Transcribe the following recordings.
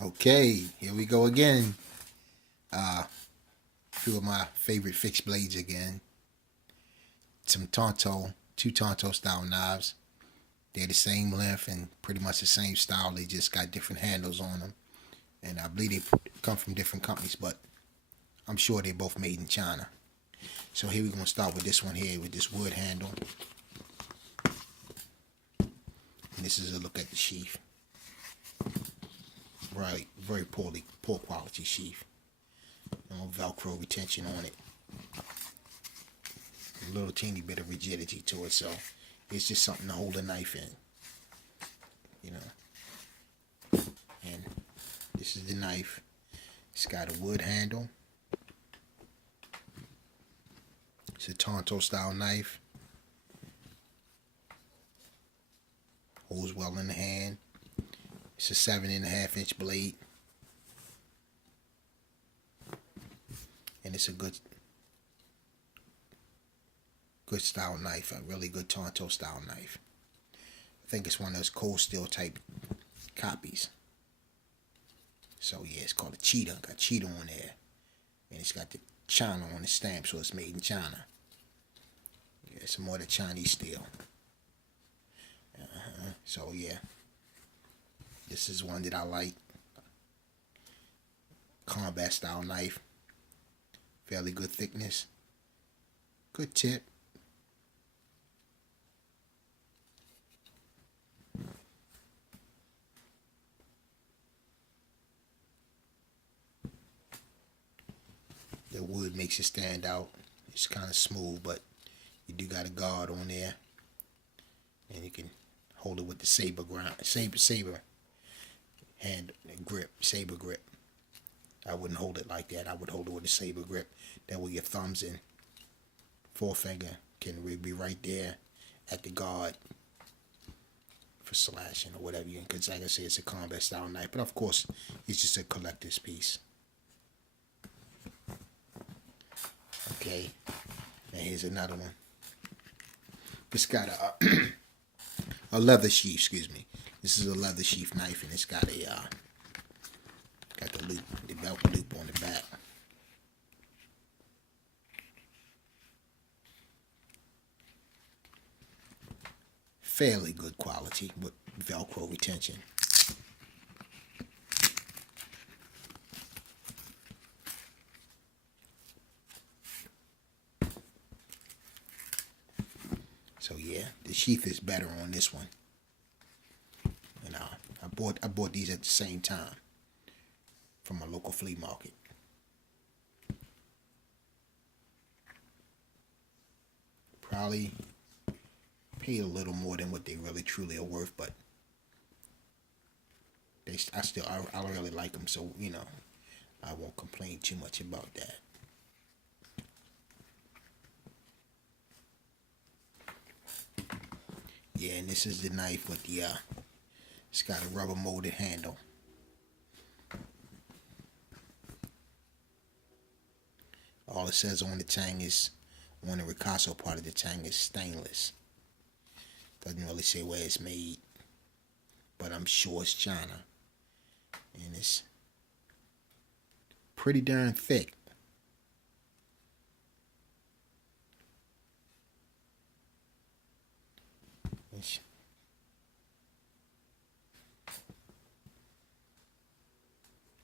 Okay, here we go again. Two of my favorite fixed blades again. Some two Tonto style knives. They're the same length and pretty much the same style. They just got different handles on them. And I believe they come from different companies, but I'm sure they're both made in China. So here we're going to start with this one here with this wood handle. And this is a look at the sheath. Right, very poor quality sheath. No Velcro retention on it. A little teeny bit of rigidity to it, so it's just something to hold a knife in. You know. And this is the knife. It's got a wood handle. It's a Tonto style knife. Holds well in the hand. It's a 7.5-inch blade. And it's a good style knife, a really good Tonto style knife. I think it's one of those cold steel type copies. So yeah, it's called a cheetah. Got cheetah on there. And it's got the China on the stamp, so it's made in China. Yeah, it's more the Chinese steel. So yeah, this is one that I like. Combat style knife. Fairly good thickness. Good tip. The wood makes it stand out. It's kind of smooth, but you do got a guard on there. And you can hold it with the saber hand grip, saber grip. I wouldn't hold it like that. I would hold it with a saber grip. That way your thumbs and forefinger can be right there at the guard for slashing or whatever. Because like I said, it's a combat style knife. But of course, it's just a collector's piece. Okay, and here's another one. It's got a leather sheath. Excuse me. This is a leather sheath knife, and it's got got the loop, the Velcro loop on the back. Fairly good quality with Velcro retention. So yeah, the sheath is better on this one. And I bought these at the same time from a local flea market. Probably paid a little more than what they really truly are worth, but I really like them, so I won't complain too much about that. Yeah, and this is the knife with the it's got a rubber molded handle. All it says on the tang is, on the ricasso part of the tang, is stainless. Doesn't really say where it's made, but I'm sure it's China. And it's pretty darn thick. It's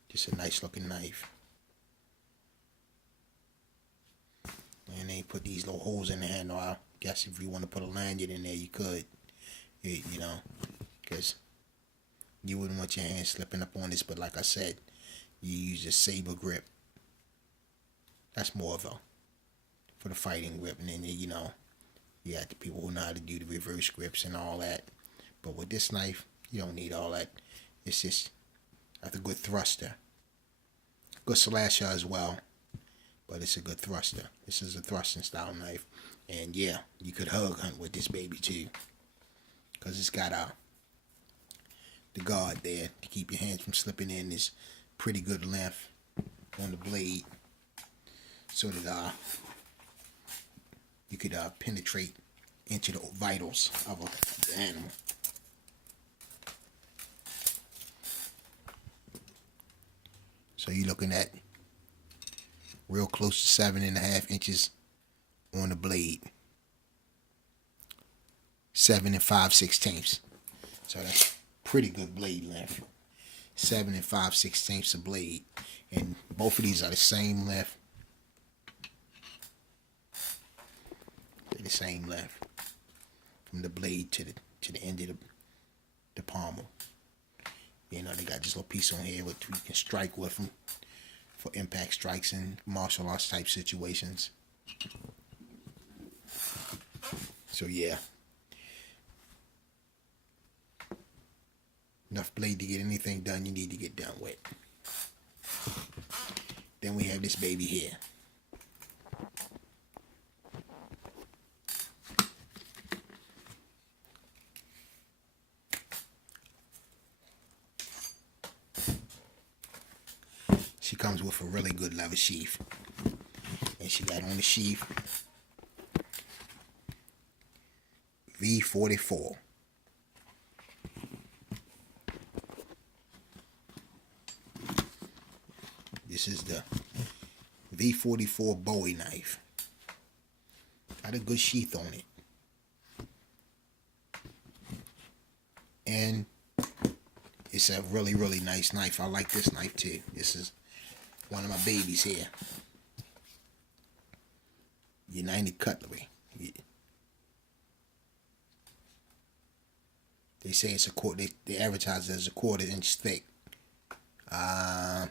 just a nice looking knife. And they put these little holes in the handle. I guess if you want to put a lanyard in there, you could. Because you wouldn't want your hand slipping up on this. But like I said, you use a saber grip. That's more of a for the fighting grip. And then you got the people who know how to do the reverse grips and all that. But with this knife, you don't need all that. It's just that's a good thruster. Good slasher as well. But it's a good thruster. This is a thrusting style knife. And yeah, you could hug hunt with this baby too. Because it's got the guard there to keep your hands from slipping in. This pretty good length on the blade. So that you could penetrate into the vitals of the animal. So you're looking at real close to 7.5 inches on the blade. 7 5/16. So that's pretty good blade length. 7 5/16 of blade. And both of these are the same length. They're the same length. From the blade to the end of the pommel. You know, they got this little piece on here which we can strike with them for impact strikes and martial arts type situations. So yeah, enough blade to get anything done you need to get done with. Then we have this baby here. She comes with a really good leather sheath. And she got on the sheath V44. This is the V44 Bowie knife. Got a good sheath on it. And it's a really, really nice knife. I like this knife too. This is one of my babies here. United Cutlery. They say it's a quarter. They advertise it as a 1/4 inch thick. I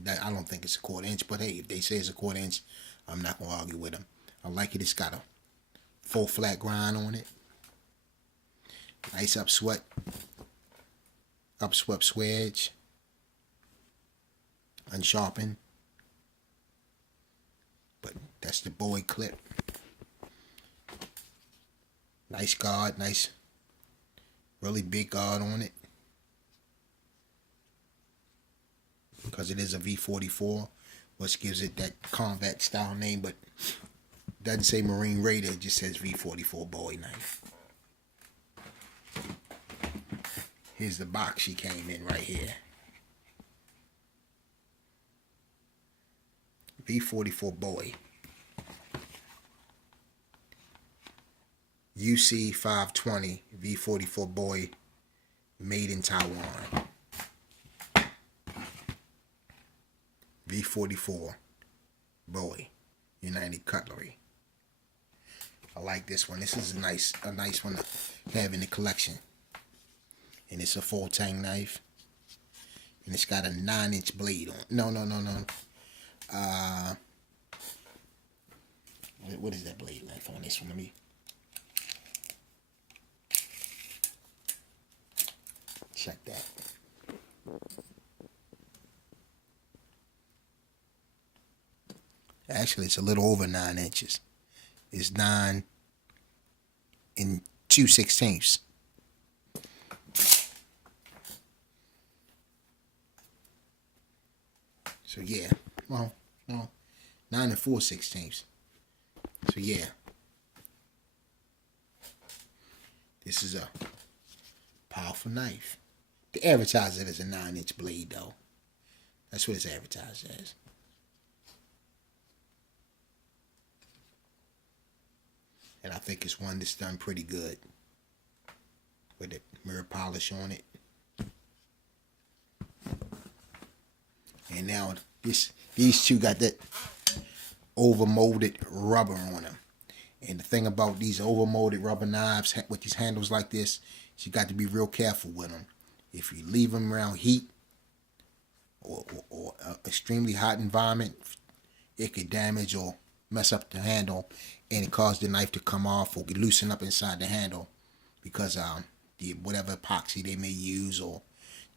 don't think it's a 1/4 inch, but hey, if they say it's a 1/4 inch, I'm not gonna argue with them. I like it. It's got a full flat grind on it. Nice upswept swedge. Unsharpened. But that's the Bowie clip. Nice guard, nice, really big guard on it. Because it is a V44, which gives it that combat style name, but doesn't say Marine Raider, it just says V44 Bowie knife. Here's the box she came in right here. V44 Bowie. UC 520 V44 Bowie, made in Taiwan. V44 Bowie, United Cutlery. I like this one. This is a nice one to have in the collection. And it's a full tang knife. And it's got a 9-inch blade on it. No. What is that blade length on this one? Let me. Check that. Actually, it's a little over 9 inches. It's 9 2/16. So yeah, well, no, 9 4/16. So yeah, this is a powerful knife. They advertise it as a 9-inch blade, though. That's what it's advertised as. And I think it's one that's done pretty good with the mirror polish on it. And now these two got that over-molded rubber on them. And the thing about these over-molded rubber knives with these handles like this, you got to be real careful with them. If you leave them around heat or extremely hot environment, it could damage or mess up the handle, and it cause the knife to come off or loosen up inside the handle because whatever epoxy they may use, or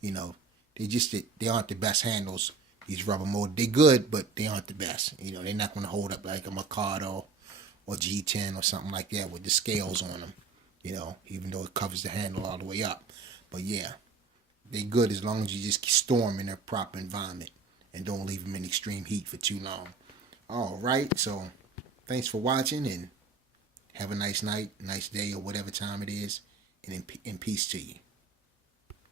they aren't the best handles. These rubber mold, they're good, but they aren't the best. They're not going to hold up like a Mikado or G10 or something like that with the scales on them. Even though it covers the handle all the way up. But yeah, they're good as long as you just store them in their proper environment and don't leave them in extreme heat for too long. All right, so thanks for watching, and have a nice night, nice day, or whatever time it is, and in peace to you.